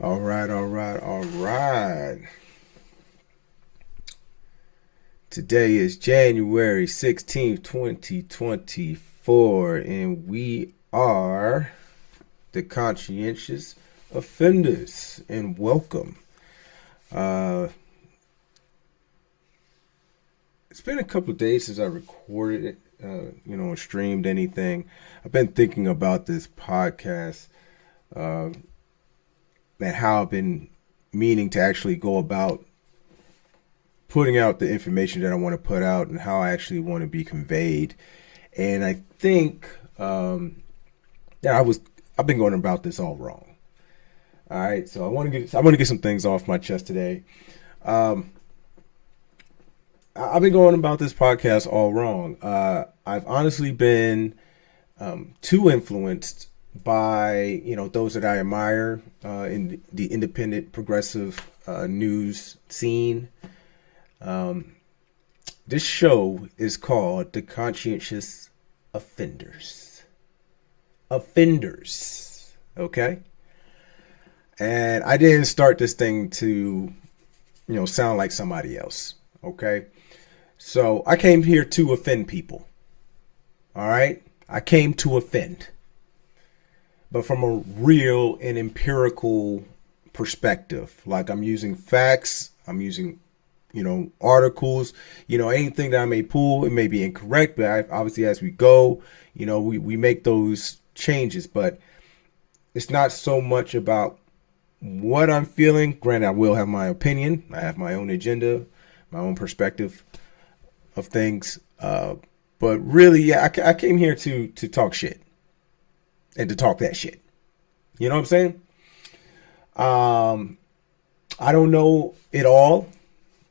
All right, all right, all right. Today is January 16th, 2024, and we are the Conscientious Offenders, and welcome. Uh, it's been a couple of days since I recorded it, and streamed anything. I've been thinking about this podcast, uh, and how I've been meaning to actually go about putting out the information that I want to put out and how I actually want to be conveyed. And I think, yeah, I've been going about this all wrong. All right, so I want to get some things off my chest today. Um, I've been going about this podcast all wrong. I've honestly been too influenced by those that I admire in the independent progressive news scene. Um, this show is called The Conscientious Offenders. Offenders. Okay? And I didn't start this thing to, sound like somebody else. Okay? So I came here to offend people. All right? I came to offend. But from a real and empirical perspective. Like I'm using facts, I'm using articles, anything that I may pull, it may be incorrect, but obviously as we go, we make those changes. But it's not so much about what I'm feeling. Granted, I will have my opinion. I have my own agenda, my own perspective of things. But really, yeah, I came here to talk shit and to talk that shit. You know what I'm saying? I don't know it all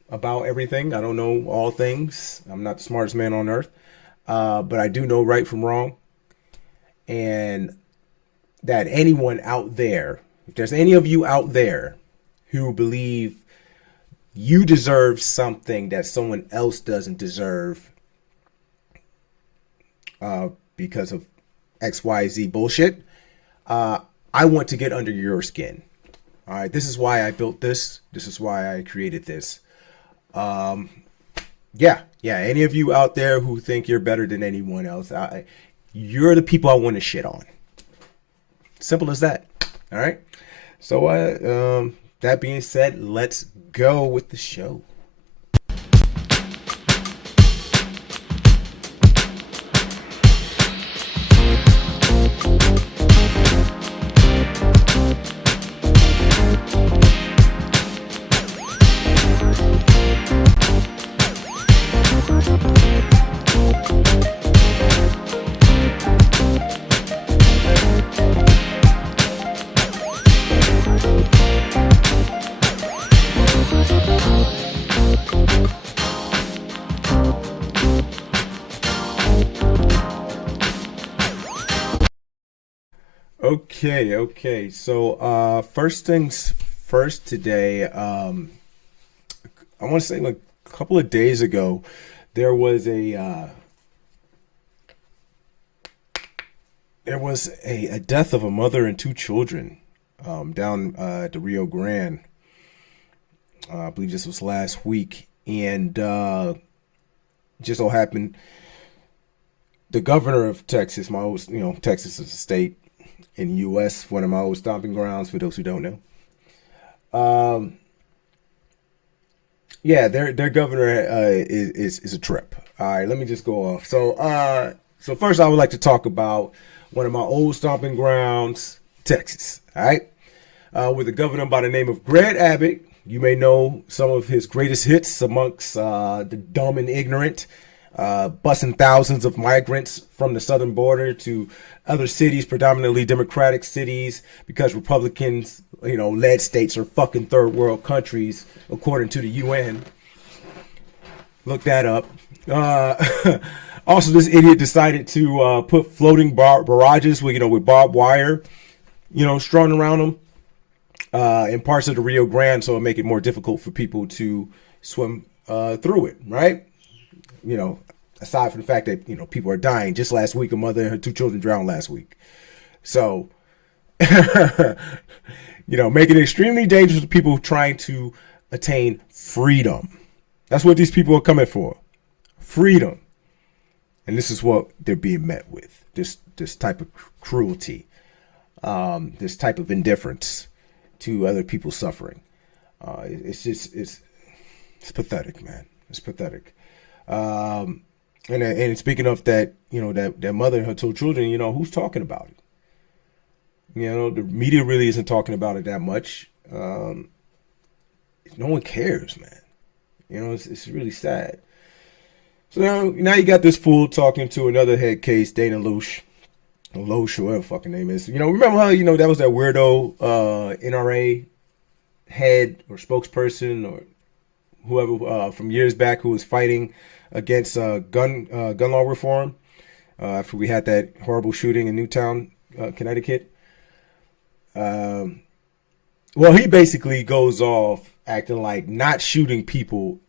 about everything. I don't know all things. I'm not the smartest man on earth. But I do know right from wrong. And that anyone out there, if there's any of you out there who believe you deserve something that someone else doesn't deserve because of XYZ bullshit, I want to get under your skin. All right, this is why I built this. This is why I created this. Um, yeah. Any of you out there who think you're better than anyone else, you're the people I want to shit on. Simple as that. All right. So, that being said, let's go with the show. Okay. So, first things first today, I want to say like a couple of days ago, there was a death of a mother and two children down at the Rio Grande. I believe this was last week, and just so happened the governor of Texas, my old, Texas is a state in the U.S., one of my old stomping grounds for those who don't know. Um, yeah, their governor is a trip. All right, let me just go off. So first I would like to talk about one of my old stomping grounds, Texas. All right, with a governor by the name of Greg Abbot. You may know some of his greatest hits amongst the dumb and ignorant, busing thousands of migrants from the southern border to other cities, predominantly Democratic cities, because Republicans, led states are fucking third world countries, according to the UN. Look that up. Also, this idiot decided to put floating barrages with barbed wire, strewn around them in parts of the Rio Grande, so it make it more difficult for people to swim through it, right? Aside from the fact that people are dying. Just last week, a mother and her two children drowned last week. So, Making it extremely dangerous for people trying to attain freedom. That's what these people are coming for. Freedom. And this is what they're being met with. This type of cruelty. This type of indifference to other people's suffering. It's pathetic, man. It's pathetic. And speaking of that, that mother and her two children, who's talking about it? The media really isn't talking about it that much. No one cares, man. It's really sad. So now you got this fool talking to another head case, Dana Loesch, or whatever the fucking name is. Remember how, that was that weirdo NRA head or spokesperson or whoever from years back who was fighting against gun law reform after we had that horrible shooting in Newtown, Connecticut. Well, he basically goes off acting like not shooting people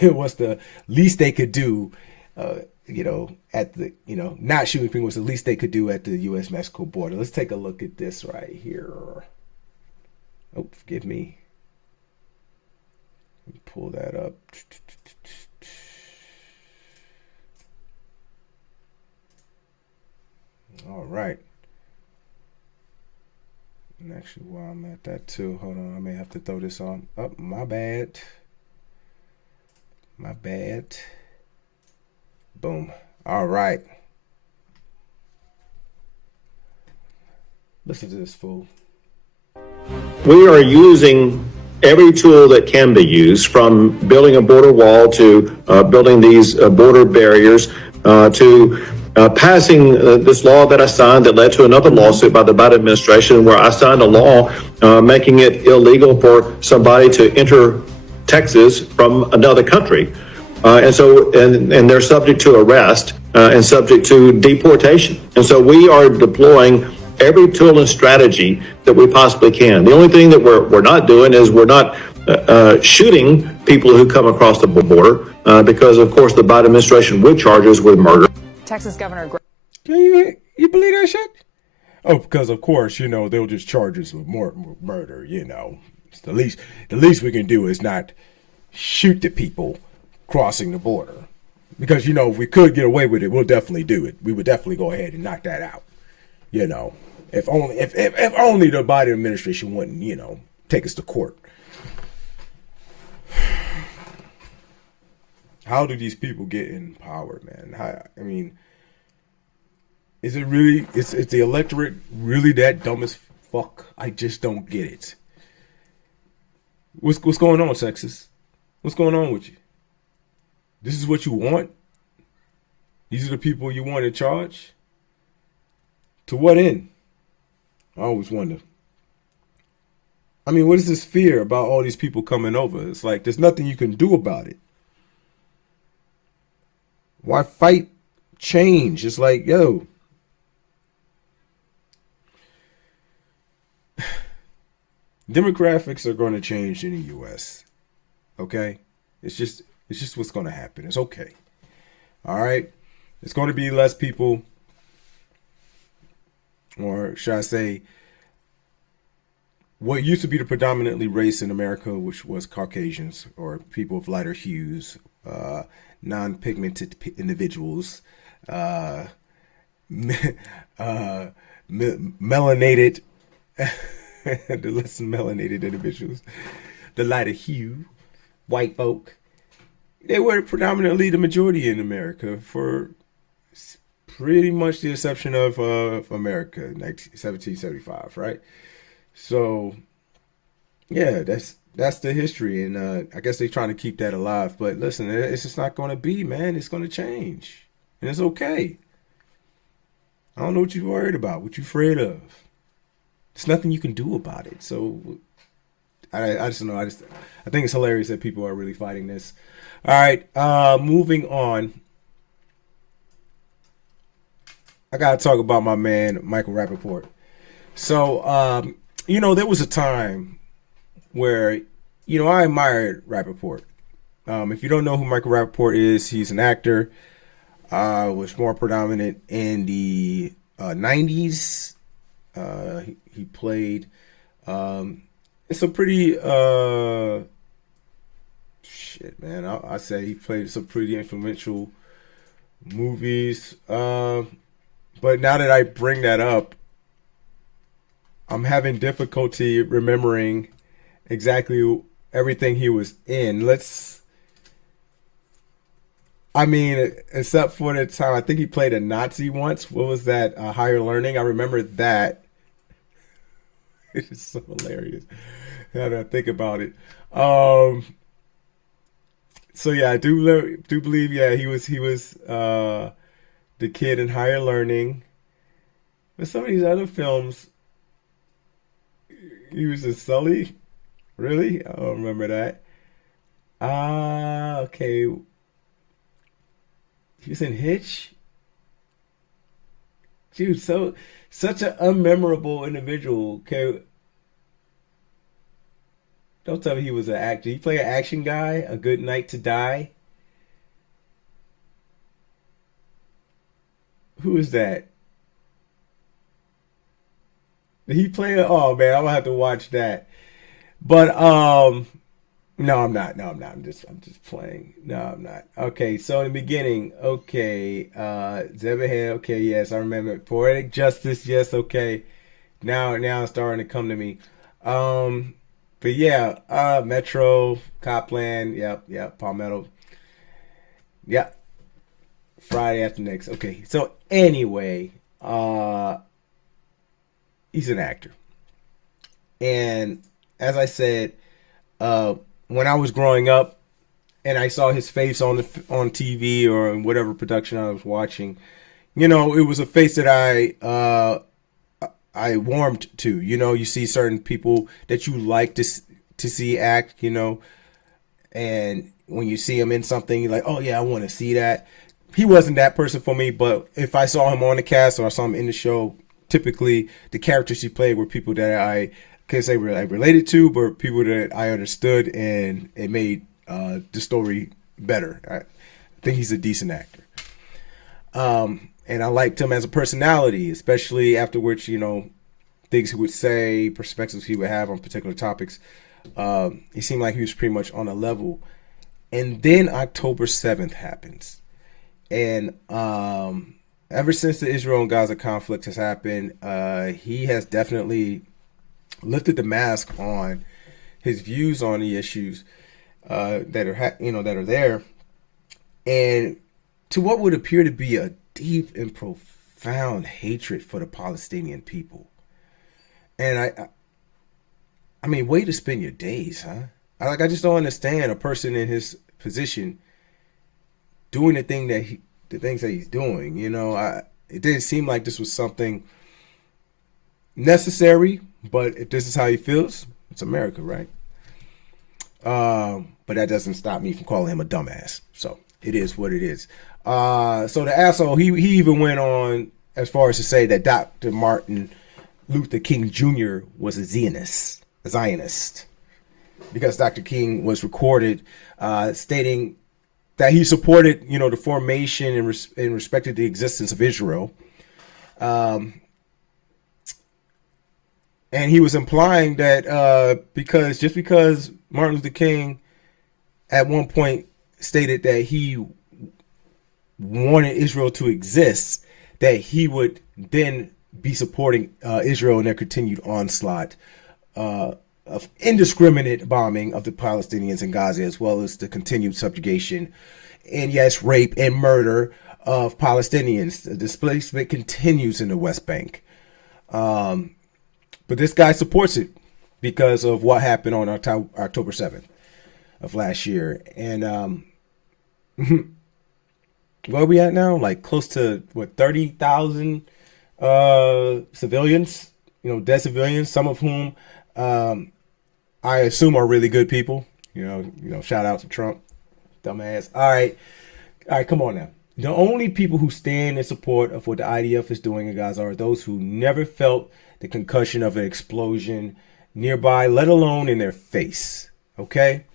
it was the least they could do. Not shooting people was the least they could do at the U.S.-Mexico border. Let's take a look at this right here. Oh, forgive me. Let me pull that up. All right. And actually, while I'm at that too, hold on. I may have to throw this on. Oh, my bad. My bad. Boom. All right. Listen to this fool. We are using every tool that can be used, from building a border wall to building these border barriers to passing this law that I signed that led to another lawsuit by the Biden administration, where I signed a law making it illegal for somebody to enter Texas from another country. And they're subject to arrest and subject to deportation. And so we are deploying every tool and strategy that we possibly can. The only thing that we're not doing is we're not shooting people who come across the border because, of course, the Biden administration would charge us with murder. Texas Governor. You believe that shit? Oh, because of course, they'll just charge us with more murder. It's the least we can do is not shoot the people crossing the border, because if we could get away with it, we'll definitely do it. We would definitely go ahead and knock that out. If only the Biden administration wouldn't take us to court. How do these people get in power, man? Is it really? Is the electorate really that dumb as fuck? I just don't get it. What's going on, Texas? What's going on with you? This is what you want? These are the people you want in charge? To what end? I always wonder. What is this fear about all these people coming over? It's like there's nothing you can do about it. Why fight change? It's like, yo. Demographics are going to change in the U.S. Okay? It's just what's going to happen. It's okay. All right? It's going to be less people, or should I say, what used to be the predominantly race in America, which was Caucasians or people of lighter hues, non-pigmented individuals, melanated, the less melanated individuals, the lighter hue, white folk. They were predominantly the majority in America for pretty much the exception of America, 1775, right? So, yeah, that's the history, and I guess they're trying to keep that alive. But listen, it's just not going to be, man. It's going to change, and it's okay. I don't know what you're worried about, what you're afraid of. There's nothing you can do about it. So, I just don't know. I think it's hilarious that people are really fighting this. All right, moving on. I gotta talk about my man Michael Rapaport. So, there was a time where, I admired Rapaport. If you don't know who Michael Rapaport is, he's an actor. Was more predominant in the 90s. He played It's a pretty shit, man. I say he played some pretty influential movies. But now that I bring that up, I'm having difficulty remembering exactly everything he was in. I mean, except for the time I think he played a Nazi once. What was that? Higher Learning. I remember that. It's so hilarious. Now that I think about it. Um, so yeah, do believe. Yeah, he was the kid in Higher Learning. But some of these other films, he was a Sully. Really? I don't remember that. Ah, okay. He was in Hitch. Dude, such an unmemorable individual. Okay, don't tell me he was an actor. He play an action guy. A Good Night to Die. Who is that? Did he play? Oh man, I'm gonna have to watch that. But no, I'm not. No, I'm not. I'm just playing. No, I'm not. Okay, so in the beginning, okay, Zebrahead. Okay, yes, I remember. Poetic Justice. Yes, okay. Now it's starting to come to me. Um, but yeah, Metro, Copland. Yep. Palmetto. Yep. Friday after next. Okay. So anyway, he's an actor, and as I said, uh, when I was growing up, and I saw his face on TV or whatever production I was watching, it was a face that I warmed to. You see certain people that you like to see act. And when you see him in something, you're like, oh yeah, I want to see that. He wasn't that person for me, but if I saw him on the cast or I saw him in the show, typically the characters he played were people that I can't say I related to, but people that I understood, and it made the story better. I think he's a decent actor. And I liked him as a personality, especially afterwards, things he would say, perspectives he would have on particular topics. He seemed like he was pretty much on a level. And then October 7th happens. And ever since the Israel and Gaza conflict has happened, he has definitely lifted the mask on his views on the issues that are there, and to what would appear to be a deep and profound hatred for the Palestinian people. And I mean, way to spend your days, huh? I just don't understand a person in his position doing the things that he's doing. It didn't seem like this was something necessary, but if this is how he feels, it's America, right? But that doesn't stop me from calling him a dumbass. So it is what it is. So the asshole, he even went on as far as to say that Dr. Martin Luther King Jr. was a Zionist, because Dr. King was recorded stating that he supported, the formation and respected the existence of Israel. And he was implying that because Martin Luther King at one point stated that he wanted Israel to exist, that he would then be supporting Israel in their continued onslaught of indiscriminate bombing of the Palestinians in Gaza, as well as the continued subjugation and, yes, rape and murder of Palestinians. The displacement continues in the West Bank. But this guy supports it because of what happened on October 7th of last year. And where are we at now? Like close to, 30,000 civilians, dead civilians, some of whom I assume are really good people. Shout out to Trump, dumbass. All right, come on now. The only people who stand in support of what the IDF is doing in Gaza are those who never felt the concussion of an explosion nearby, let alone in their face. Okay?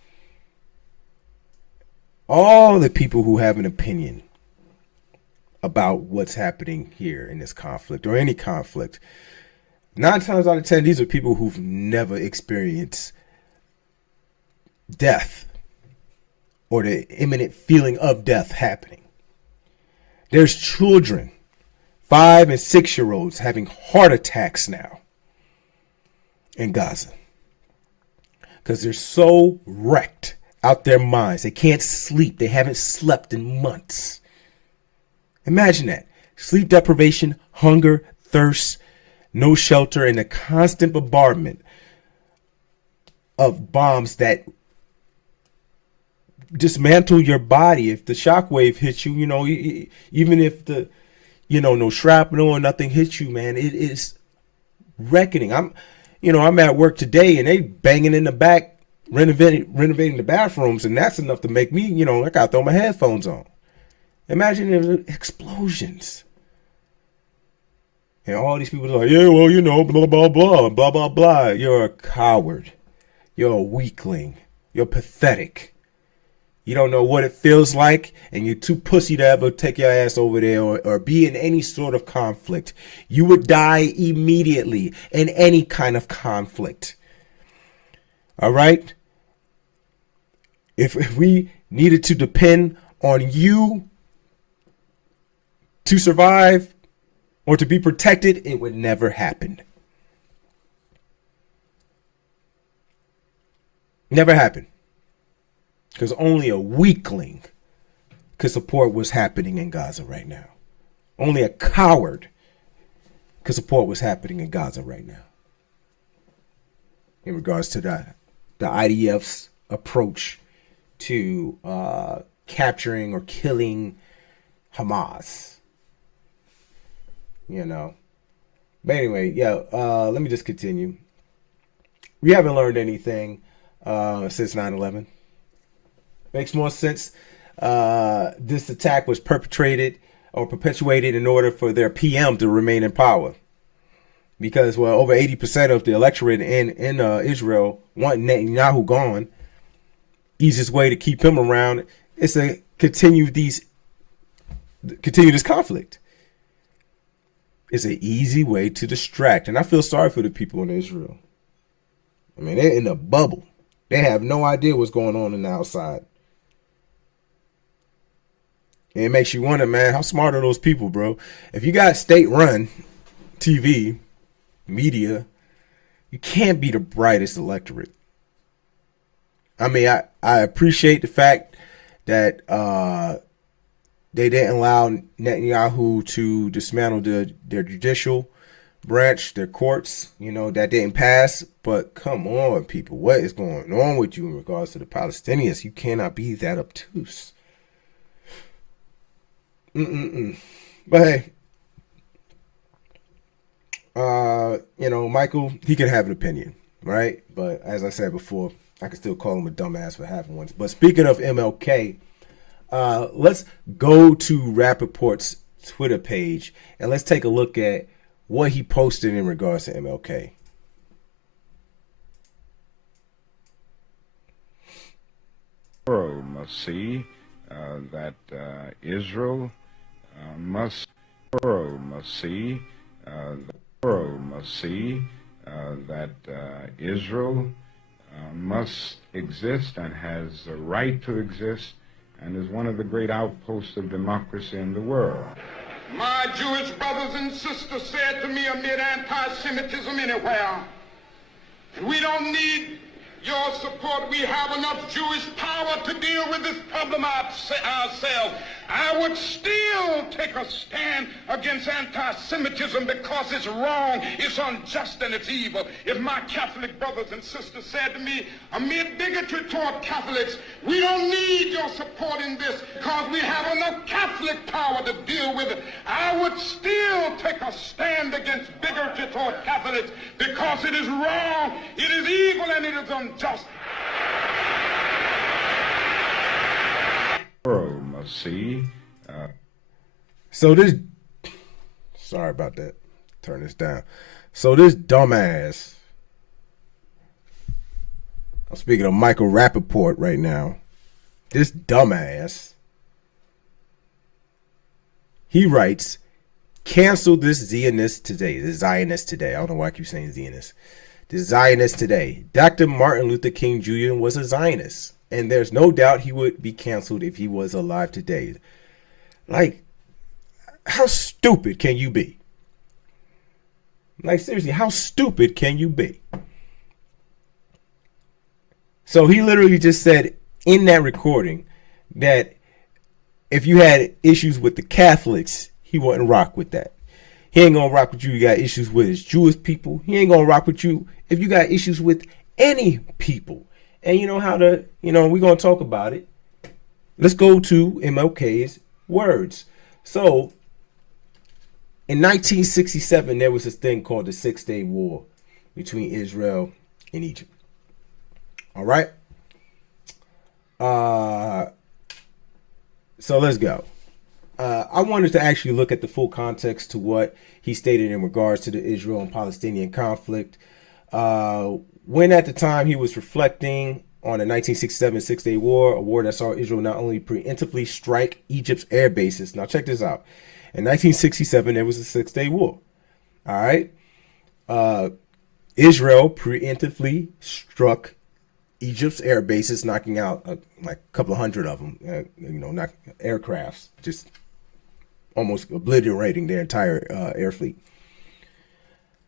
All the people who have an opinion about what's happening here in this conflict or any conflict 9 times out of 10, these are people who've never experienced death or the imminent feeling of death happening. There's children, 5 and 6-year-olds, having heart attacks now in Gaza because they're so wrecked out their minds. They can't sleep. They haven't slept in months. Imagine that. Sleep deprivation, hunger, thirst, no shelter, and the constant bombardment of bombs that dismantle your body. If the shockwave hits you, even if no shrapnel or nothing hits you, man, it is reckoning. I'm at work today and they banging in the back, renovating the bathrooms, and that's enough to make me, I gotta throw my headphones on. Imagine if explosions. And all these people are like, yeah, well, blah, blah, blah, blah, blah, blah. You're a coward. You're a weakling. You're pathetic. You don't know what it feels like, and you're too pussy to ever take your ass over there or be in any sort of conflict. You would die immediately in any kind of conflict. All right? If we needed to depend on you to survive or to be protected, it would never happen. Never happen. Because only a weakling could support what's happening in Gaza right now. Only a coward could support what's happening in Gaza right now. In regards to the IDF's approach to capturing or killing Hamas. But anyway, let me just continue. We haven't learned anything since 9/11. Makes more sense. This attack was perpetrated or perpetuated in order for their PM to remain in power. Because, over 80% of the electorate in Israel want Netanyahu gone. Easiest way to keep him around is to continue this conflict. It's an easy way to distract. And I feel sorry for the people in Israel. I mean, they're in a bubble. They have no idea what's going on the outside. And it makes you wonder, man, how smart are those people, bro? If you got state-run TV, media, you can't be the brightest electorate. I mean, I appreciate the fact that they didn't allow Netanyahu to dismantle their judicial branch, their courts, that didn't pass. But come on, people, what is going on with you in regards to the Palestinians? You cannot be that obtuse. But hey, Michael, he can have an opinion, right? But as I said before, I can still call him a dumbass for having one. But speaking of MLK, let's go to Rapaport's Twitter page and let's take a look at what he posted in regards to MLK. The world must see that Israel must. The world must see. The world must see that Israel must exist and has a right to exist, and is one of the great outposts of democracy in the world. My Jewish brothers and sisters said to me amid anti-Semitism anywhere, we don't need your support. We have enough Jewish power to deal with this problem ourselves. I would still take a stand against anti-Semitism because it's wrong, it's unjust, and it's evil. If my Catholic brothers and sisters said to me, amid bigotry toward Catholics, we don't need your support in this because we have enough Catholic power to deal with it, I would still take a stand against bigotry toward Catholics because it is wrong, it is evil, and it is unjust. World must see. So this, sorry about that. Turn this down. So this dumbass, I'm speaking of Michael Rapaport right now. This dumbass, he writes, cancel this Zionist today. The Zionist today. I don't know why I keep saying Zionist. The Zionist today. Dr. Martin Luther King Jr. was a Zionist. And there's no doubt he would be canceled if he was alive today. Like, how stupid can you be? Like, seriously, how stupid can you be? So he literally just said in that recording that if you had issues with the Catholics, he wouldn't rock with that. He ain't gonna rock with you. You got issues with his Jewish people. He ain't gonna rock with you if you got issues with any people. And you know how to, we're gonna talk about it. Let's go to MLK's words. So in 1967, there was this thing called the 6-Day War between Israel and Egypt. All right. So let's go. I wanted to actually look at the full context to what he stated in regards to the Israel and Palestinian conflict. When at the time he was reflecting on the 1967 Six-Day War, a war that saw Israel not only preemptively strike Egypt's air bases. Now check this out. In 1967, there was a Six-Day War. All right. Israel preemptively struck Egypt's air bases, knocking out like a couple of hundred of them, not aircrafts, just almost obliterating their entire air fleet.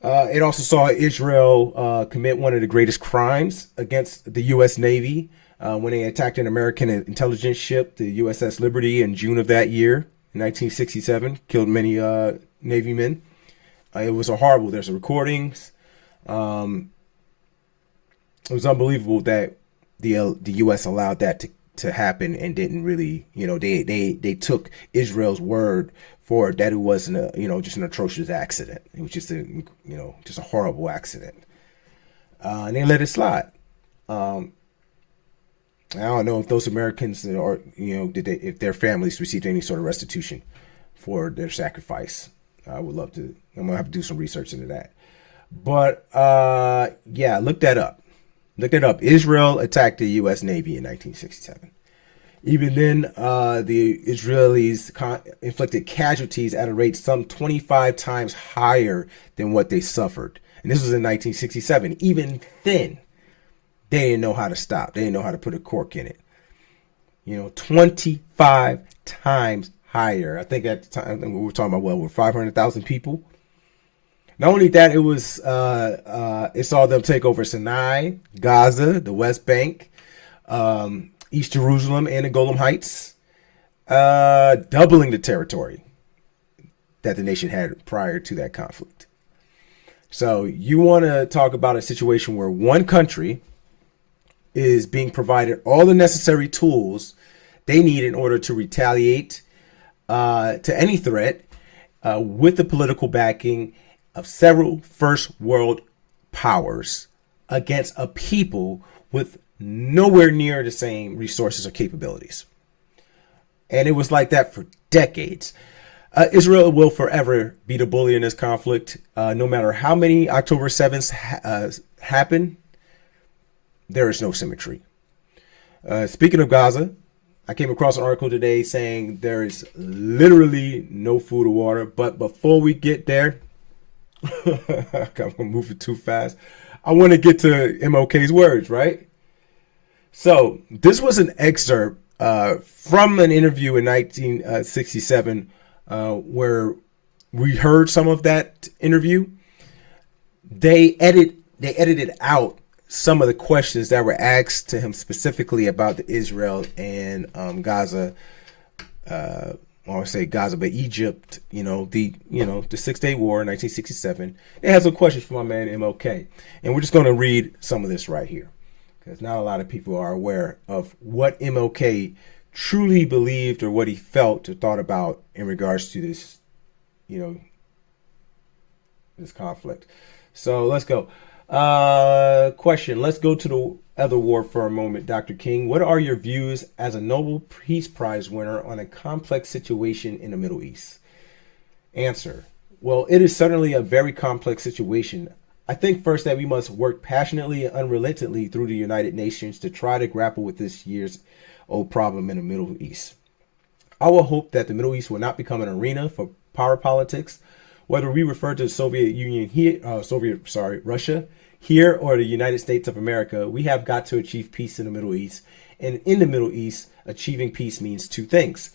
It also saw Israel commit one of the greatest crimes against the U.S. Navy when they attacked an American intelligence ship, the USS Liberty, in June of that year, in 1967, killed many Navy men. It was a horrible. There's recordings. It was unbelievable that the U.S. allowed that to happen and didn't really, they took Israel's word for it that it wasn't just an atrocious accident. It was just a horrible accident, and they let it slide. I don't know if those Americans if their families received any sort of restitution for their sacrifice. I would love to. I'm gonna have to do some research into that. But yeah, look that up. Look that up. Israel attacked the U.S. Navy in 1967. Even then, the Israelis inflicted casualties at a rate some 25 times higher than what they suffered. And this was in 1967. Even then, they didn't know how to stop. They didn't know how to put a cork in it. 25 times higher. I think at the time we were talking about, we're 500,000 people. Not only that, it saw them take over Sinai, Gaza, the West Bank, East Jerusalem, and the Golan Heights, doubling the territory that the nation had prior to that conflict. So you want to talk about a situation where one country is being provided all the necessary tools they need in order to retaliate to any threat with the political backing of several first world powers against a people with nowhere near the same resources or capabilities. And it was like that for decades. Israel will forever be the bully in this conflict. No matter how many October 7th happen, there is no symmetry. Speaking of Gaza, I came across an article today saying there is literally no food or water. But before we get there, I'm moving too fast. I want to get to MLK's words, right? So this was an excerpt from an interview in 1967 where we heard some of that interview. They edited out some of the questions that were asked to him specifically about the Israel and Gaza. I want to say Gaza, but Egypt. The 6-Day War in 1967. They had some questions for my man MLK, and we're just going to read some of this right here, because not a lot of people are aware of what MLK truly believed or what he felt or thought about in regards to this, this conflict. So let's go. Question. Let's go to the other war for a moment. Dr. King, what are your views as a Nobel Peace Prize winner on a complex situation in the Middle East? Answer. Well, it is certainly a very complex situation. I think first that we must work passionately and unrelentingly through the United Nations to try to grapple with this year's old problem in the Middle East. I will hope that the Middle East will not become an arena for power politics. Whether we refer to the Soviet Union here, Russia here, or the United States of America, we have got to achieve peace in the Middle East. And in the Middle East, achieving peace means two things.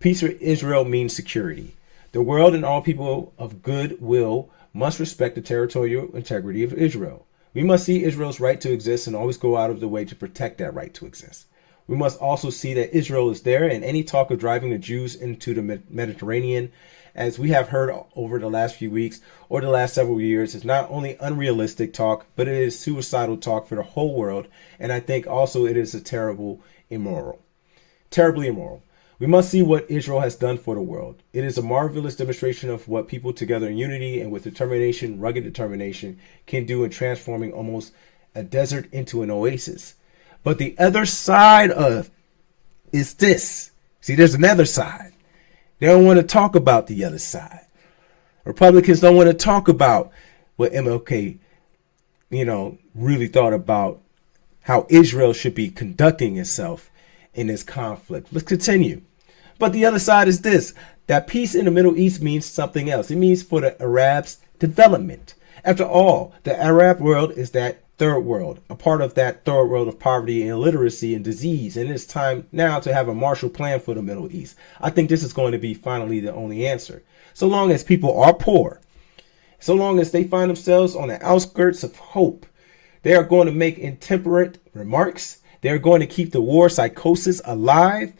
Peace for Israel means security. The world and all people of goodwill must respect the territorial integrity of Israel. We must see Israel's right to exist and always go out of the way to protect that right to exist. We must also see that Israel is there, and any talk of driving the Jews into the Mediterranean, as we have heard over the last few weeks or the last several years, is not only unrealistic talk, but it is suicidal talk for the whole world, and I think also it is a terribly immoral. We must see what Israel has done for the world. It is a marvelous demonstration of what people together in unity and with determination, rugged determination, can do in transforming almost a desert into an oasis. But the other side of is this. See, there's another side. They don't want to talk about the other side. Republicans don't want to talk about what MLK, really thought about how Israel should be conducting itself in this conflict. Let's continue. But the other side is this, that peace in the Middle East means something else. It means for the Arabs development. After all, the Arab world is that third world, a part of that third world of poverty and illiteracy and disease. And it's time now to have a Marshall Plan for the Middle East. I think this is going to be finally the only answer. So long as people are poor, so long as they find themselves on the outskirts of hope, they are going to make intemperate remarks. They're going to keep the war psychosis alive.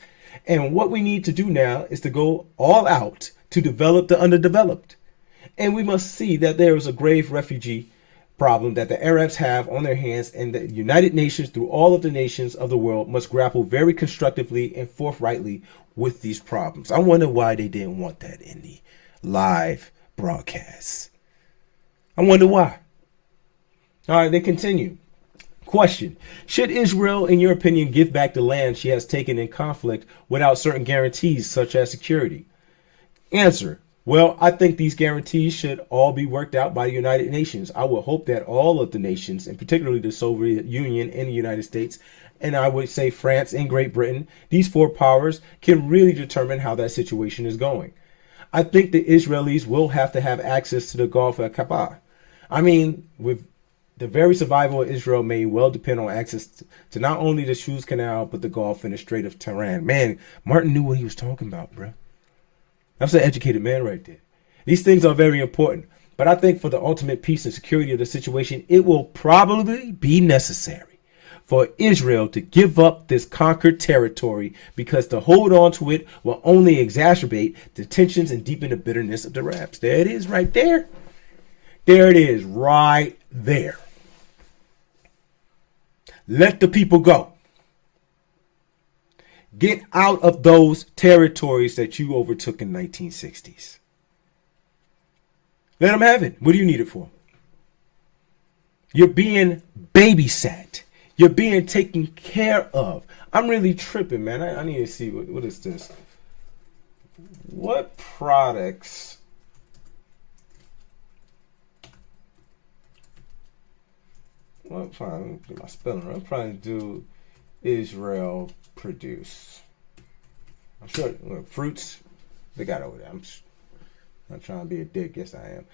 And what we need to do now is to go all out to develop the underdeveloped. And we must see that there is a grave refugee problem that the Arabs have on their hands, and the United Nations, through all of the nations of the world, must grapple very constructively and forthrightly with these problems. I wonder why they didn't want that in the live broadcast. I wonder why. All right, they continue. Question: should Israel, in your opinion, give back the land she has taken in conflict without certain guarantees such as security? Answer: well, I think these guarantees should all be worked out by the United Nations. I would hope that all of the nations, and particularly the Soviet Union and the United States, and I would say France and Great Britain, these four powers, can really determine how that situation is going. I think the Israelis will have to have access to the Gulf of Aqaba. I mean, with the very survival of Israel may well depend on access to not only the Suez Canal, but the Gulf and the Strait of Tehran. Man, Martin knew what he was talking about, bro. That's an educated man right there. These things are very important. But I think for the ultimate peace and security of the situation, it will probably be necessary for Israel to give up this conquered territory, because to hold on to it will only exacerbate the tensions and deepen the bitterness of the Arabs. There it is right there. There it is right there. Let the people go. Get out of those territories that you overtook in 1960s. Let them have it. What do you need it for? You're being babysat. You're being taken care of. I'm really tripping, man. I need to see what is this? What products I'm trying to get my spelling right. I'm trying to do Israel produce. I'm sure fruits they got over there. I'm not trying to be a dick. Yes, I am.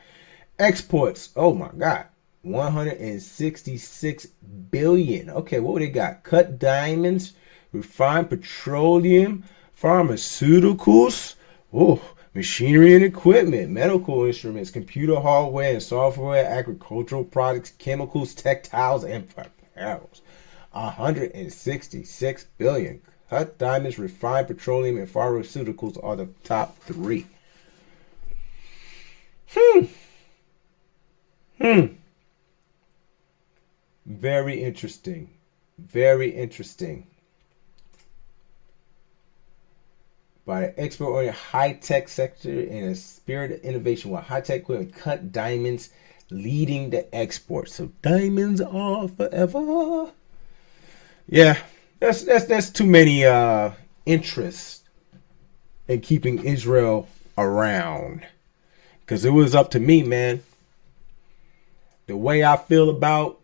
Exports. Oh my God, 166 billion. Okay, what do they got? Cut diamonds, refined petroleum, pharmaceuticals. Oh, machinery and equipment, medical instruments, computer hardware and software, agricultural products, chemicals, textiles, and apparels. 166 billion. Cut diamonds, refined petroleum, and pharmaceuticals are the top three. Very interesting. Very interesting. By the export-oriented high-tech sector and a spirit of innovation with high-tech equipment, cut diamonds leading the export. So diamonds are forever. Yeah, that's too many interests in keeping Israel around. Because it was up to me, man. The way I feel about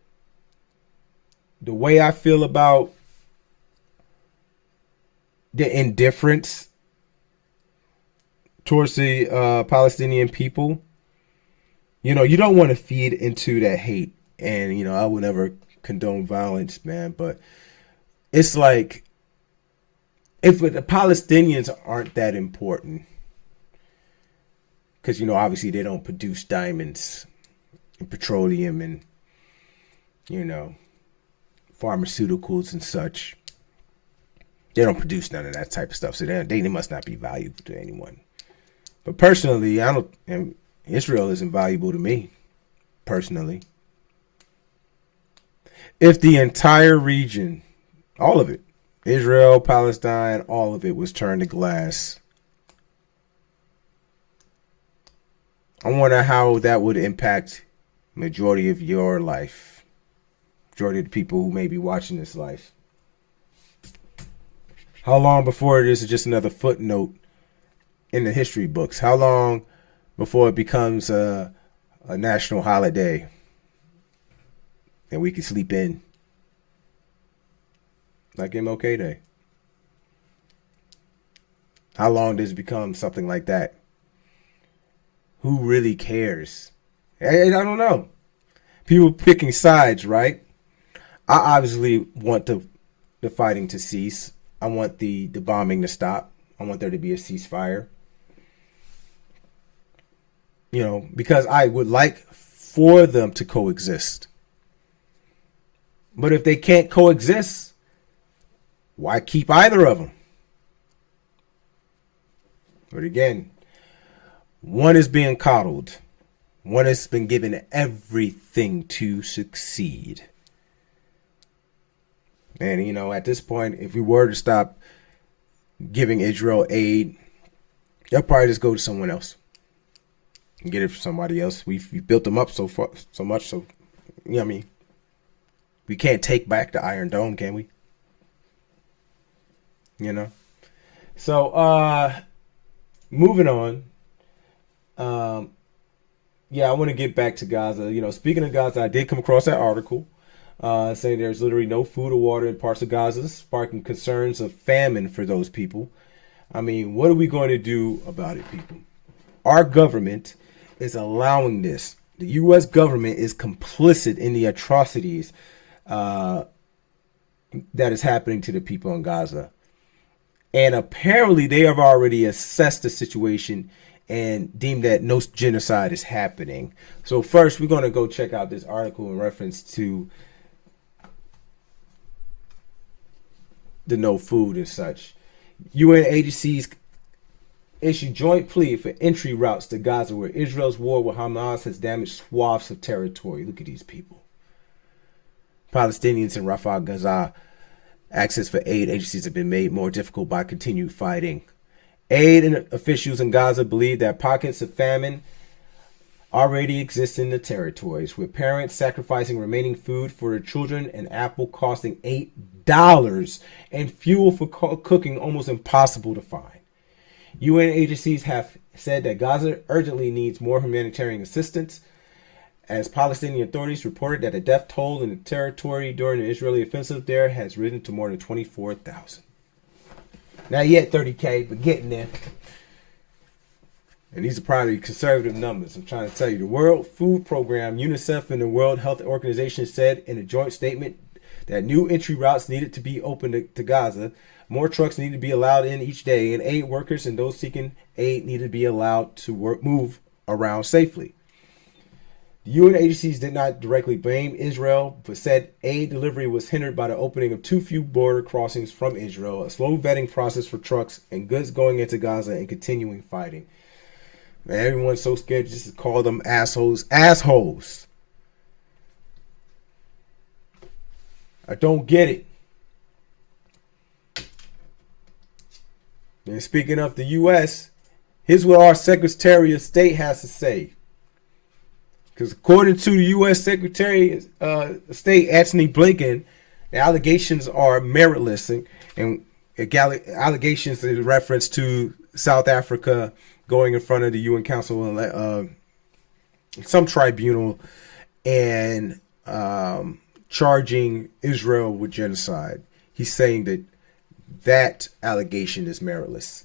the indifference towards the Palestinian people, you don't want to feed into that hate. And, I will never condone violence, man. But it's like, if the Palestinians aren't that important, because, obviously they don't produce diamonds and petroleum and, pharmaceuticals and such. They don't produce none of that type of stuff. So they must not be valuable to anyone. But personally, Israel isn't valuable to me, personally. If the entire region, all of it, Israel, Palestine, all of it was turned to glass, I wonder how that would impact majority of your life, majority of the people who may be watching this life. How long before this is just another footnote in the history books? How long before it becomes a national holiday and we can sleep in like MLK Day? How long does it become something like that? Who really cares? I don't know. People picking sides, right? I obviously want the fighting to cease. I want the bombing to stop. I want there to be a ceasefire. Because I would like for them to coexist. But if they can't coexist, why keep either of them? But again, one is being coddled. One has been given everything to succeed. And, at this point, if we were to stop giving Israel aid, they'll probably just go to someone else and get it from somebody else. We've built them up so much. So, what I mean? We can't take back the Iron Dome, can we? So, moving on. I want to get back to Gaza. Speaking of Gaza, I did come across that article saying there's literally no food or water in parts of Gaza, sparking concerns of famine for those people. I mean, what are we going to do about it, people? Our government is allowing this. The U.S. government is complicit in the atrocities that is happening to the people in Gaza. And apparently they have already assessed the situation and deemed that no genocide is happening. So first, we're going to go check out this article in reference to the no food and such. UN agencies issue joint plea for entry routes to Gaza, where Israel's war with Hamas has damaged swaths of territory. Look at these people. Palestinians in Rafah, Gaza, access for aid agencies have been made more difficult by continued fighting. Aid and officials in Gaza believe that pockets of famine already exist in the territories, with parents sacrificing remaining food for their children and apple costing $8 and fuel for cooking almost impossible to find. UN agencies have said that Gaza urgently needs more humanitarian assistance, as Palestinian authorities reported that the death toll in the territory during the Israeli offensive there has risen to more than 24,000. Not yet 30K, but getting there. And these are probably conservative numbers. I'm trying to tell you. The World Food Program, UNICEF, and the World Health Organization said in a joint statement that new entry routes needed to be opened to Gaza. More trucks need to be allowed in each day, and aid workers and those seeking aid need to be allowed to move around safely. The UN agencies did not directly blame Israel, but said aid delivery was hindered by the opening of too few border crossings from Israel, a slow vetting process for trucks and goods going into Gaza, and continuing fighting. Man, everyone's so scared just to call them assholes. Assholes. I don't get it. And speaking of the U.S., here's what our Secretary of State has to say. Because according to the U.S. Secretary of State, Antony Blinken, the allegations are meritless, and allegations in reference to South Africa going in front of the UN Council and some tribunal and charging Israel with genocide. He's saying that allegation is meritless.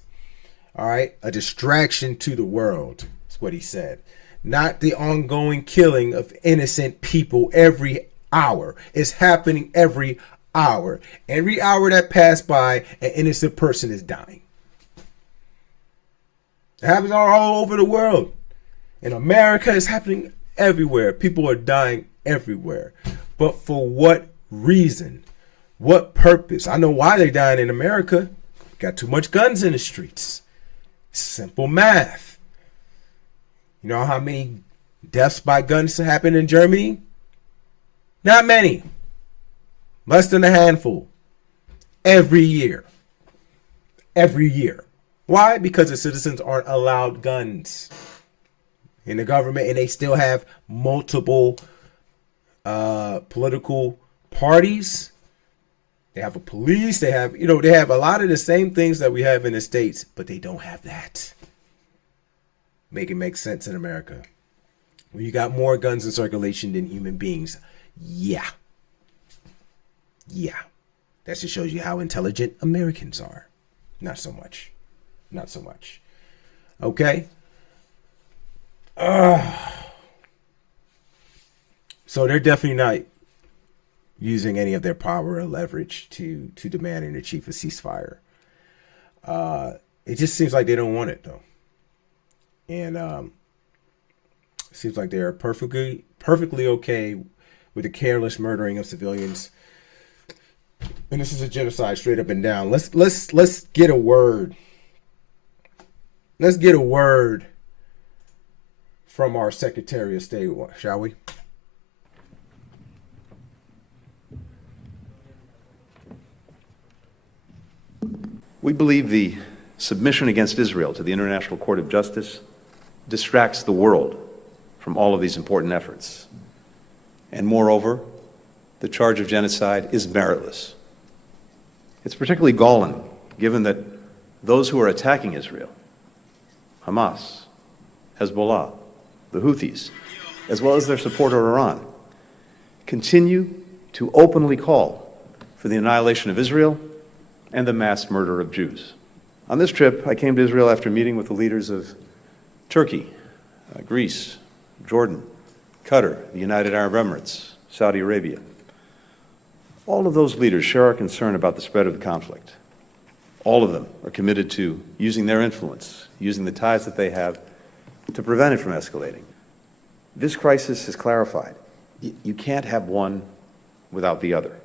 All right, a distraction to the world. That's what he said. Not the ongoing killing of innocent people every hour. It's happening every hour. Every hour that passed by, an innocent person is dying. It happens all over the world. In America, it's happening everywhere. People are dying everywhere. But for what reason? What purpose? I know why they're dying in America. Got too much guns in the streets. Simple math. You know how many deaths by guns happen in Germany? Not many. Less than a handful. Every year. Every year. Why? Because the citizens aren't allowed guns in the government, and they still have multiple political parties. They have a police. They have, they have a lot of the same things that we have in the States, but they don't have that. Make it make sense in America. When you got more guns in circulation than human beings, yeah. That just shows you how intelligent Americans are. Not so much. Okay? So they're definitely not using any of their power or leverage to demand and achieve a ceasefire. It just seems like they don't want it, though. And it seems like they're perfectly okay with the careless murdering of civilians. And this is a genocide straight up and down. Let's get a word. Let's get a word from our Secretary of State, shall we? We believe the submission against Israel to the International Court of Justice distracts the world from all of these important efforts. And moreover, the charge of genocide is meritless. It's particularly galling, given that those who are attacking Israel, Hamas, Hezbollah, the Houthis, as well as their supporter Iran, continue to openly call for the annihilation of Israel and the mass murder of Jews. On this trip, I came to Israel after meeting with the leaders of Turkey, Greece, Jordan, Qatar, the United Arab Emirates, Saudi Arabia. All of those leaders share our concern about the spread of the conflict. All of them are committed to using their influence, using the ties that they have to prevent it from escalating. This crisis has clarified you can't have one without the other,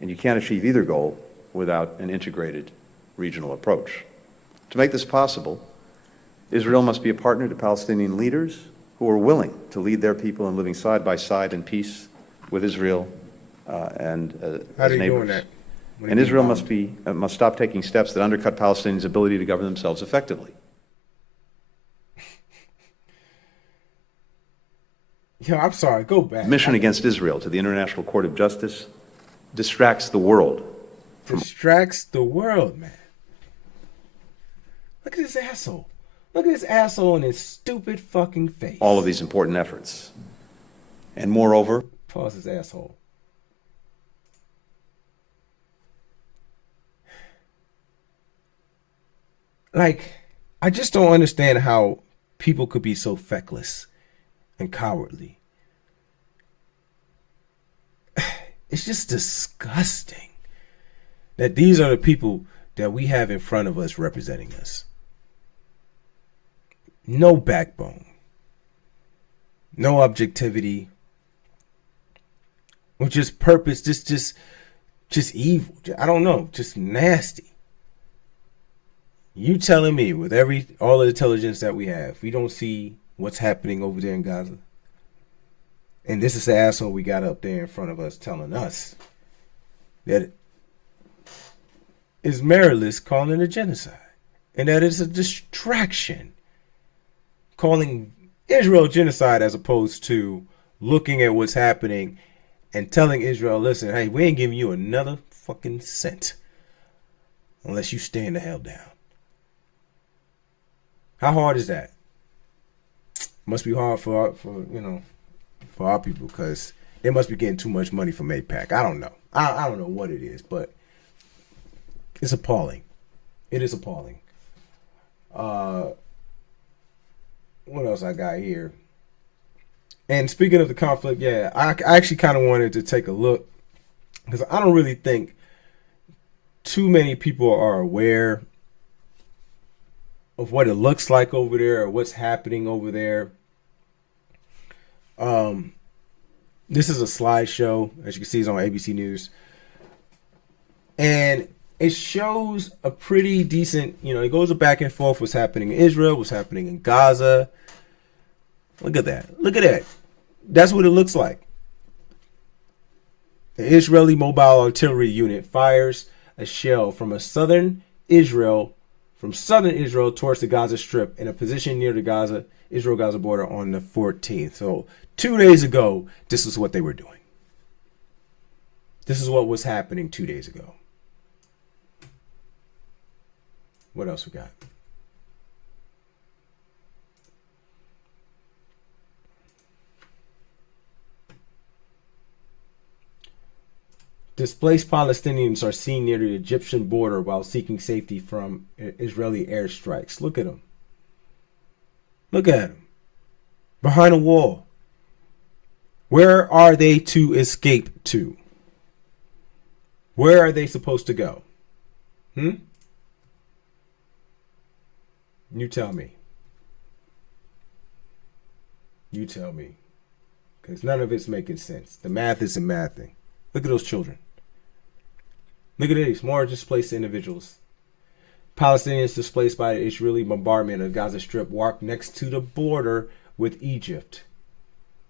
and you can't achieve either goal without an integrated regional approach. To make this possible, Israel must be a partner to Palestinian leaders who are willing to lead their people in living side by side in peace with Israel and as neighbors. And Israel must stop taking steps that undercut Palestinians' ability to govern themselves effectively. Yo, I'm sorry. Go back. Mission against Israel to the International Court of Justice distracts the world. Distracts the world, man. Look at this asshole. Look at this asshole in his stupid fucking face. All of these important efforts. And moreover, pause his asshole. Like, I just don't understand how people could be so feckless and cowardly. It's just disgusting that these are the people that we have in front of us representing us. No backbone. No objectivity. Or just purpose, just evil. I don't know, just nasty. You telling me with all the intelligence that we have, we don't see what's happening over there in Gaza? And this is the asshole we got up there in front of us telling us that it's meritless calling it a genocide. And that it's a distraction. Calling Israel genocide as opposed to looking at what's happening and telling Israel, listen, hey, we ain't giving you another fucking cent unless you stand the hell down. How hard is that? Must be hard for our people, because they must be getting too much money from AIPAC. I don't know. I don't know what it is, but it's appalling. It is appalling. What else I got here? And speaking of the conflict, yeah, I actually kind of wanted to take a look because I don't really think too many people are aware of what it looks like over there or what's happening over there. This is a slideshow, as you can see, it's on ABC News, and it shows a pretty decent, it goes back and forth what's happening in Israel, what's happening in Gaza. Look at that. Look at that. That's what it looks like. The Israeli mobile artillery unit fires a shell from southern Israel towards the Gaza Strip in a position near the Israel-Gaza border on the 14th. So 2 days ago, this is what they were doing. This is what was happening 2 days ago. What else we got? Displaced Palestinians are seen near the Egyptian border while seeking safety from Israeli airstrikes. Look at them. Look at them. Behind a wall. Where are they to escape to? Where are they supposed to go? You tell me. You tell me. Because none of it's making sense. The math isn't mathing. Look at those children. Look at these. More displaced individuals. Palestinians displaced by the Israeli bombardment of Gaza Strip walk next to the border with Egypt.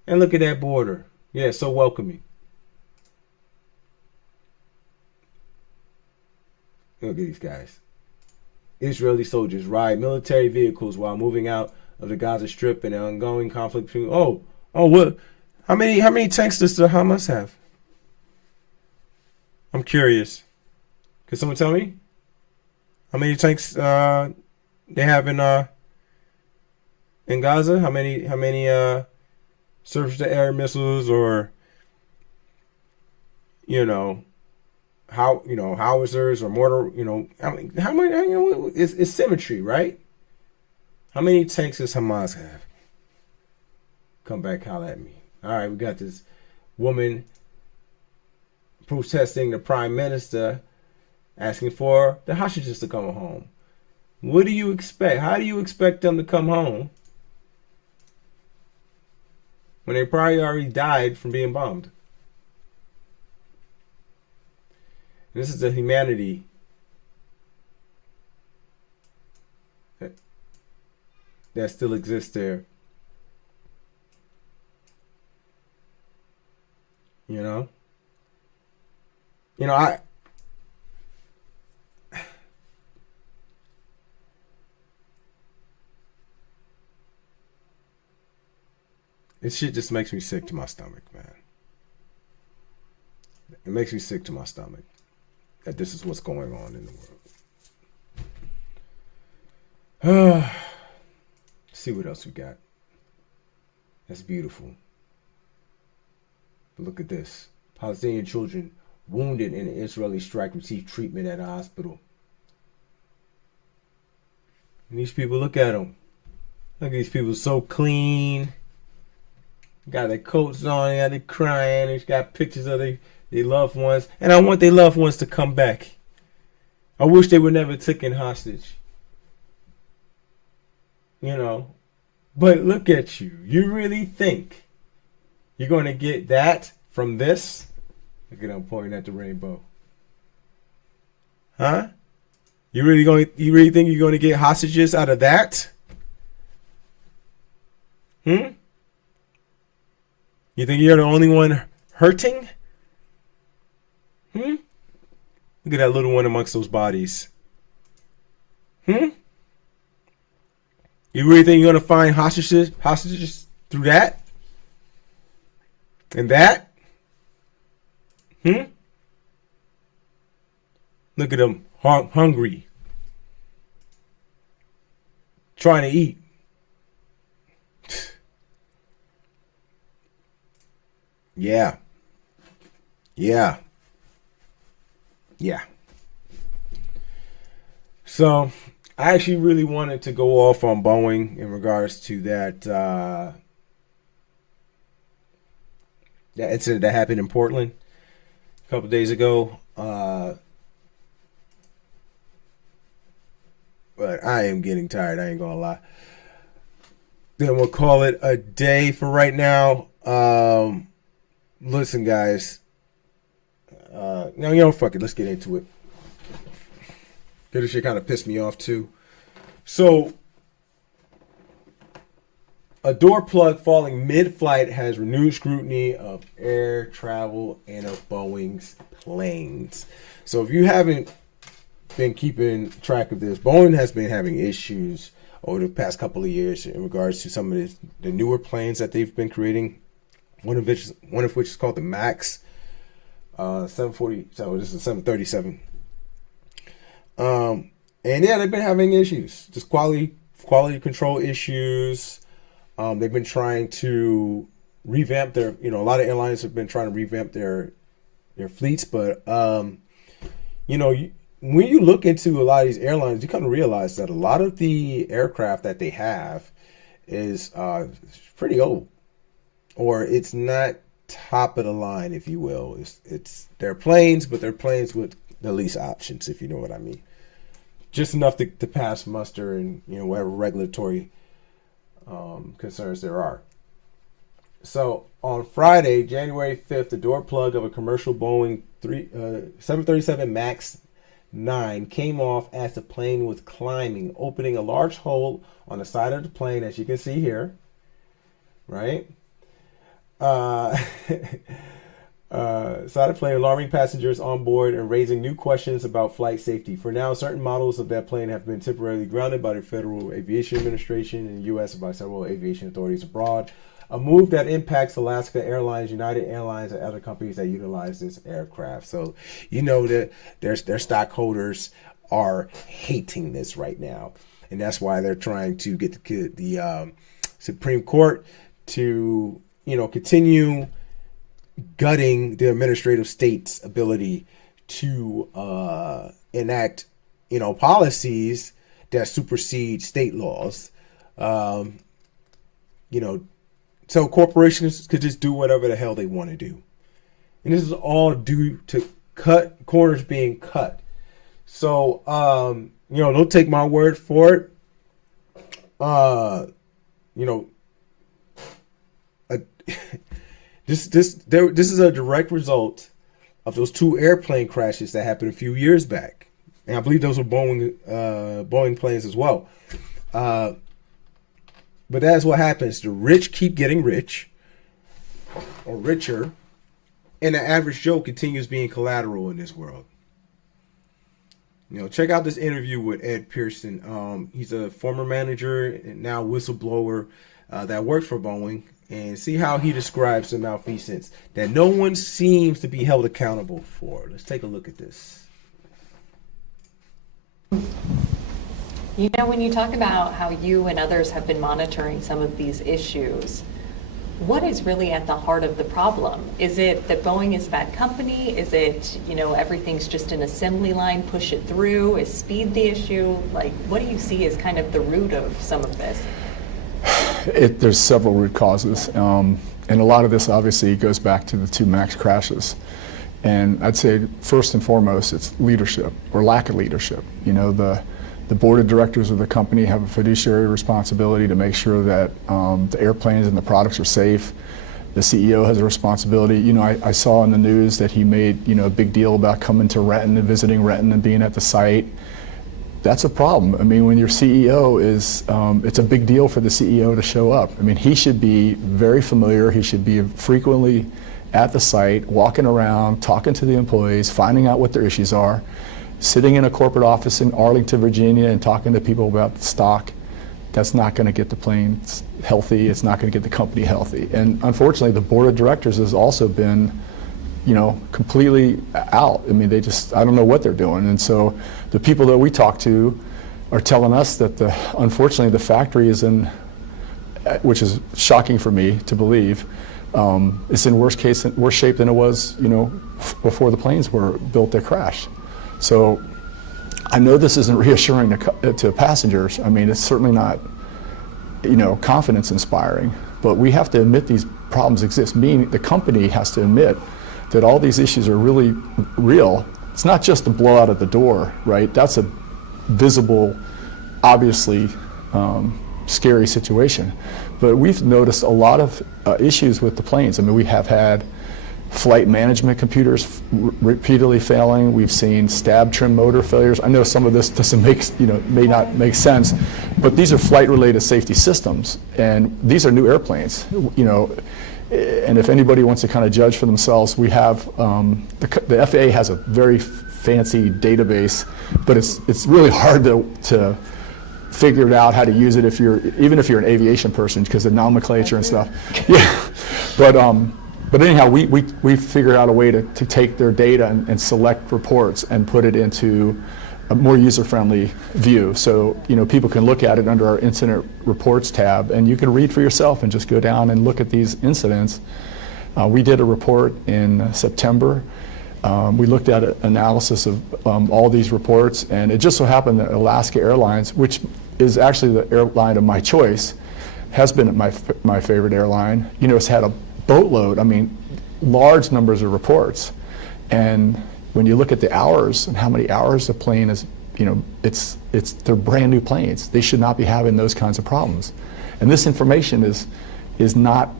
And look at that border. Yeah, so welcoming. Look at these guys. Israeli soldiers ride military vehicles while moving out of the Gaza Strip in an ongoing conflict between. What? How many tanks does the Hamas have? I'm curious. Can someone tell me how many tanks they have in Gaza? How many surface to air missiles or howitzers or mortar? How many? It's symmetry, right? How many tanks does Hamas have? Come back, holler at me. All right, we got this woman protesting the prime minister, asking for the hostages to come home. What do you expect? How do you expect them to come home when they probably already died from being bombed? This is the humanity that still exists there. This shit just makes me sick to my stomach, man. It makes me sick to my stomach that this is what's going on in the world. See what else we got. That's beautiful. But look at this. Palestinian children wounded in an Israeli strike receive treatment at a hospital. And these people, look at them. Look at these people, so clean. Got their coats on, they're crying. They got pictures of their loved ones. And I want their loved ones to come back. I wish they were never taken hostage. But look at you. You really think you're going to get that from this? Look at them pointing at the rainbow. Huh? You really think you're going to get hostages out of that? You think you're the only one hurting? Look at that little one amongst those bodies. You really think you're going to find hostages through that? And that? Look at them, hungry. Trying to eat. Yeah. So, I actually really wanted to go off on Boeing in regards to that incident that happened in Portland a couple days ago. But I am getting tired. I ain't gonna lie. Then we'll call it a day for right now. Listen, guys. No, fuck it. Let's get into it. This shit kind of pissed me off too. So, a door plug falling mid-flight has renewed scrutiny of air travel and of Boeing's planes. So, if you haven't been keeping track of this, Boeing has been having issues over the past couple of years in regards to some of the newer planes that they've been creating. One of which is called the Max 740. So this is 737. And yeah, they've been having issues, just quality control issues. They've been trying to revamp their, a lot of airlines have been trying to revamp their fleets, but when you look into a lot of these airlines, you come to realize that a lot of the aircraft that they have is pretty old, or it's not top of the line, if you will. It's their planes, but they're planes with the least options, if you know what I mean. Just enough to pass muster and whatever regulatory concerns there are. So on Friday, January 5th, the door plug of a commercial Boeing 737 MAX 9 came off as the plane was climbing, opening a large hole on the side of the plane, as you can see here. Right? Side of the plane, alarming passengers on board and raising new questions about flight safety. For now, certain models of that plane have been temporarily grounded by the Federal Aviation Administration in the U.S. and by several aviation authorities abroad. A move that impacts Alaska Airlines, United Airlines, and other companies that utilize this aircraft. So that their stockholders are hating this right now, and that's why they're trying to get the Supreme Court to continue gutting the administrative state's ability to enact policies that supersede state laws. So corporations could just do whatever the hell they want to do. And this is all due to corners being cut. So, don't take my word for it. This is a direct result of those two airplane crashes that happened a few years back. And I believe those were Boeing planes as well. But that's what happens. The rich keep getting rich or richer, and the average Joe continues being collateral in this world. Check out this interview with Ed Pearson. He's a former manager and now whistleblower that worked for Boeing, and see how he describes the malfeasance that no one seems to be held accountable for. Let's take a look at this. When you talk about how you and others have been monitoring some of these issues, what is really at the heart of the problem? Is it that Boeing is a bad company? Is it, everything's just an assembly line, push it through? Is speed the issue? What do you see as kind of the root of some of this? There's several root causes, and a lot of this obviously goes back to the two MAX crashes. And I'd say first and foremost, it's leadership or lack of leadership. The board of directors of the company have a fiduciary responsibility to make sure that the airplanes and the products are safe. The CEO has a responsibility. I saw in the news that he made a big deal about coming to Renton and visiting Renton and being at the site. That's a problem. When your CEO is, it's a big deal for the CEO to show up. He should be very familiar. He should be frequently at the site, walking around, talking to the employees, finding out what their issues are, sitting in a corporate office in Arlington, Virginia, and talking to people about the stock. That's not going to get the planes healthy. It's not going to get the company healthy. And unfortunately, the board of directors has also been completely out. I don't know what they're doing. And so the people that we talk to are telling us that unfortunately the factory is in, which is shocking for me to believe, it's in worse shape than it was, before the planes were built that crashed. So I know this isn't reassuring to passengers. I mean, it's certainly not, confidence inspiring, but we have to admit these problems exist. Meaning the company has to admit that all these issues are really real. It's not just a blowout at the door, right? That's a visible, obviously scary situation. But we've noticed a lot of issues with the planes. I mean, we have had flight management computers repeatedly failing. We've seen stab trim motor failures. I know some of this doesn't may not make sense, but these are flight-related safety systems, and these are new airplanes. And if anybody wants to kind of judge for themselves, we have the FAA has a very fancy database, but it's really hard to figure out how to use it even if you're an aviation person, because the nomenclature and stuff. Yeah, but anyhow, we figured out a way to take their data and select reports and put it into a more user-friendly view. So people can look at it under our incident reports tab, and you can read for yourself and just go down and look at these incidents. We did a report in September. We looked at an analysis of all these reports, and it just so happened that Alaska Airlines, which is actually the airline of my choice, has been my favorite airline. It's had a boatload, large numbers of reports. And when you look at the hours and how many hours the plane is, they're brand new planes. They should not be having those kinds of problems. And this information is not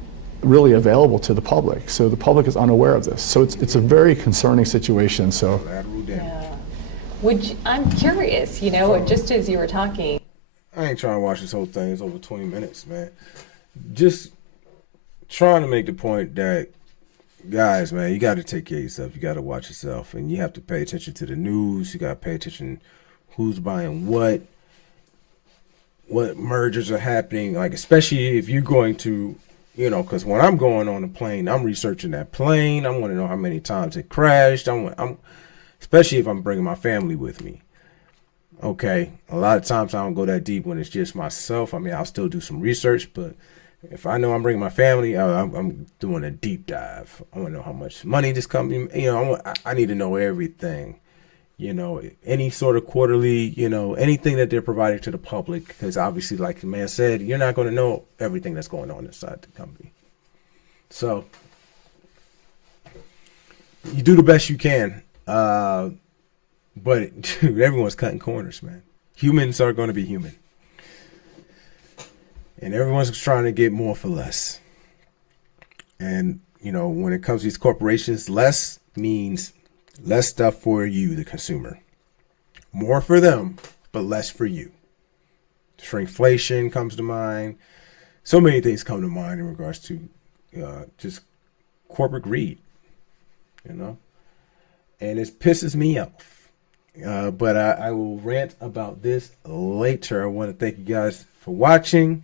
really available to the public. So the public is unaware of this. So it's a very concerning situation. So yeah. I'm curious, just as you were talking. I ain't trying to watch this whole thing. It's over 20 minutes, man. Just trying to make the point that, guys, man, you got to take care of yourself. You got to watch yourself, and you have to pay attention to the news. You got to pay attention who's buying what mergers are happening. Like, especially if you're going to, because when I'm going on a plane, I'm researching that plane. I want to know how many times it crashed. I'm especially if I'm bringing my family with me. Okay, a lot of times I don't go that deep when it's just myself. I'll still do some research, but if I know I'm bringing my family, I'm doing a deep dive. I want to know how much money this company, I need to know everything. Any sort of quarterly, anything that they're providing to the public, because obviously, like the man said, you're not going to know everything that's going on inside the company. So you do the best you can. But everyone's cutting corners, man. Humans are going to be human. And everyone's trying to get more for less. And, when it comes to these corporations, less means less stuff for you, the consumer. More for them, but less for you. Shrinkflation comes to mind. So many things come to mind in regards to just corporate greed, And it pisses me off. But I will rant about this later. I want to thank you guys for watching,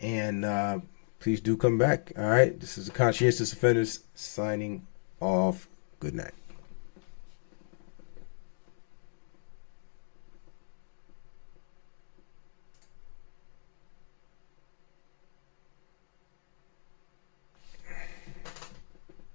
and please do come back. All right, this is the Conscientious Offenders signing off. Good night.